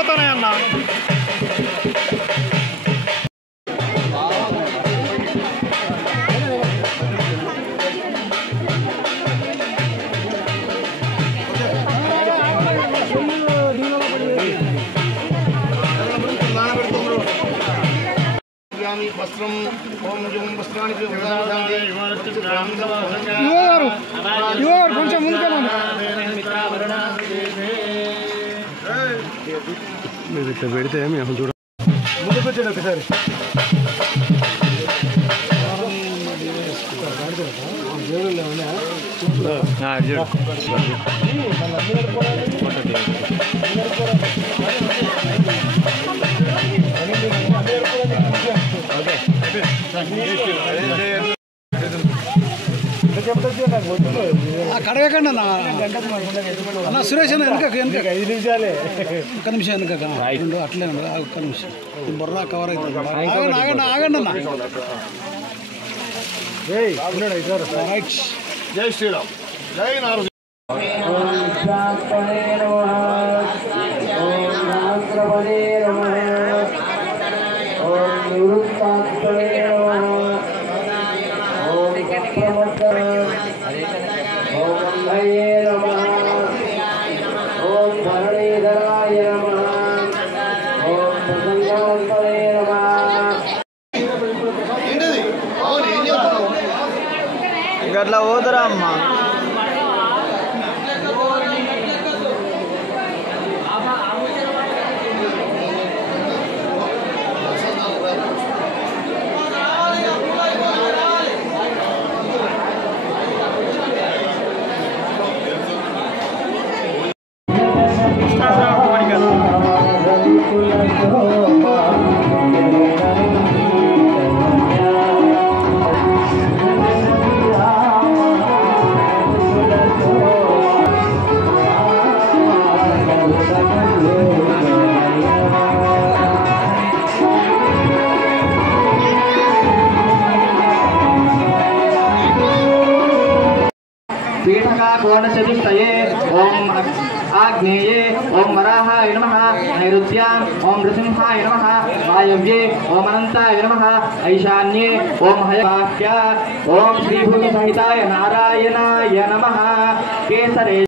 పోతున్నాయన్నా. వస్త్రం ఓం వస్త్రానికి కొంచెం ముందుకే మీరు ఇట్లా పెడితే మేము చూడ ముందుకు వచ్చాడు ఒకసారి. కడగకండి అన్న సురేష్ అన్న వెనక 5 నిమిషాలే. ఒక్క నిమిషం వెనక అట్లే ఒక్క నిమిషం బుర్ర కవర్ అవుతుంది. ఆగండి అన్న. జై శ్రీరామ్. జై నారు. గట్లా పోతురా అమ్మా. कोणचतुष्टये ओम आग्नेये ओम वराहाय नमः नैऋत्याम् ओम नृसिंहाय नमः वायव्ये ओम अनंताय नमः ईशान्ये ओम हयवाक्या ओम श्रीभूमिसहिताय नारायणाय नमः केसरे